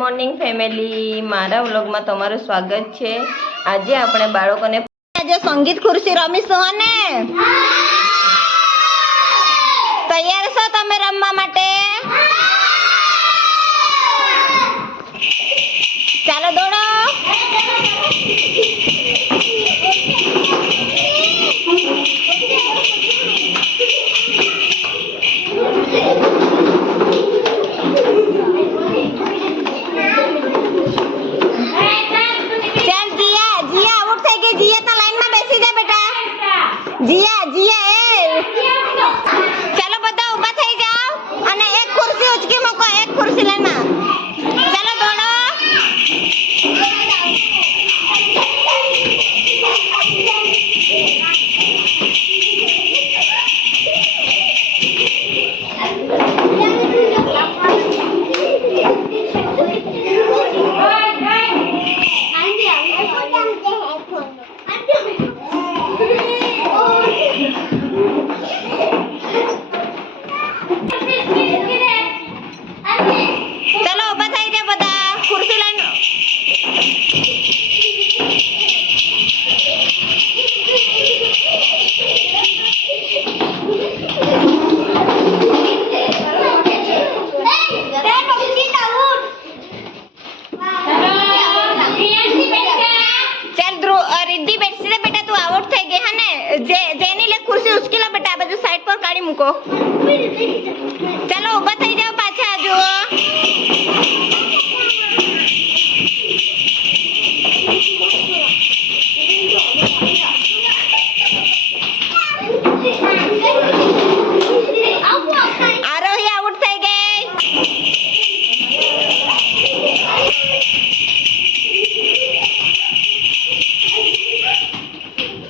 Morning family, મારા વ્લોગમાં તમારું સ્વાગત છે। આજે આપણે બાળકોને આજે સંગીત ખુરશી રમીશું અને તૈયાર છો તમે રમવા માટે? ચાલો દોડો। ચાલો બધા ઊભા થઈ જાઓ અને એક ખુરશી ઉચકી મૂકો, એક ખુરશી લઈને ચાલો દોડો। ચાલો ઊભા થઈ જાઓ બધા, ખુરશી લઈને ચાલ ધ્રુવ રિદ્ધિ બેસી રે બેટા, તું આઉટ થઈ ગઈ હે ને? જેની લે ખુરશી ઉચકી લો બેટા, આ બાજુ સાઈડ પર કાઢી મૂકો। ચાલો ઊભા થઈ જાઓ, પાછા જુઓ। આરોહી આઉટ થઈ ગઈ।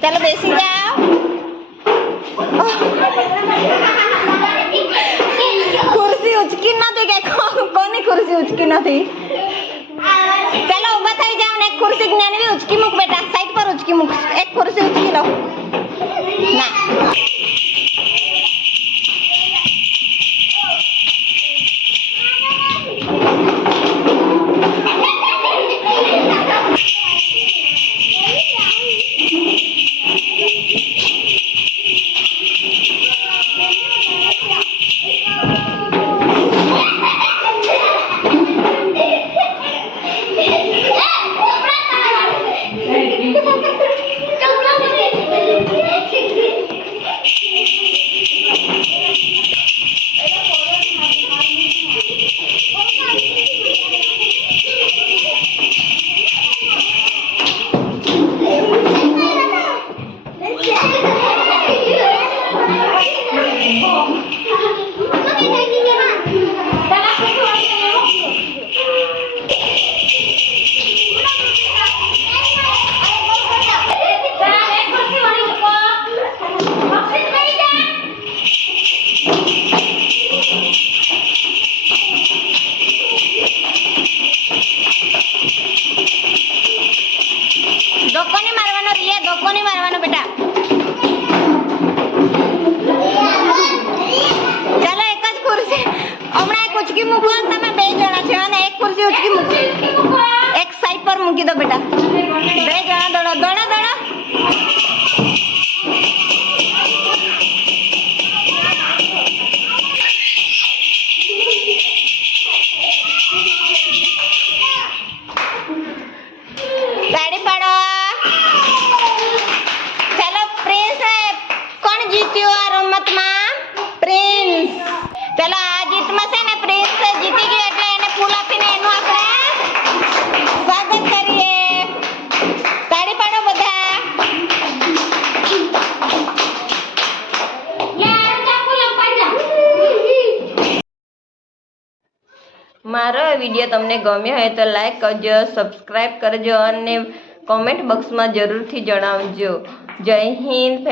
ચાલો બેસી જાઓ। ખુરશી ઉચકી નથી કે કોની ખુરશી ઉચકી નથી? ચાલો ઊભા થઈ જાઓ ને એક ખુરશી જ્ઞાનવી ઉચકી મૂક બેટા, સાઈડ પર ઉચકી મૂક, એક ખુરશી ઉચકી લો ના। ધોકો નહીં મારવાનો રિયા, ધોકો નહીં મારવાનો બેટા। ચાલો એક જ ખુરશી હમણાં એક ઉચકી મૂકો, તમે બે જણા છે અને એક ખુરશી ઉચકી મૂકો, એક સાઈડ પર મૂકી દો બેટા, બે જણા દોડો દોડો દોડો। ગાડી પાડો। ચાલો પ્રિન્સ, કોણ જીત્યું આ રમતમાં? પ્રિન્સ। ચાલો આ જીતમાં છે ને પ્રિન્સ જીતી ગયો એટલે એને ફૂલ આપીને એનું આપણે સ્વાગત કરીએ। તાળી પાડો બધા। મારો વિડીયો તમને ગમ્યો હોય તો લાઈક કરજો, સબસ્ક્રાઈબ કરજો અને કોમેન્ટ બોક્સમાં જરૂરથી જણાવજો। જય હિન્દ ફેમિલી।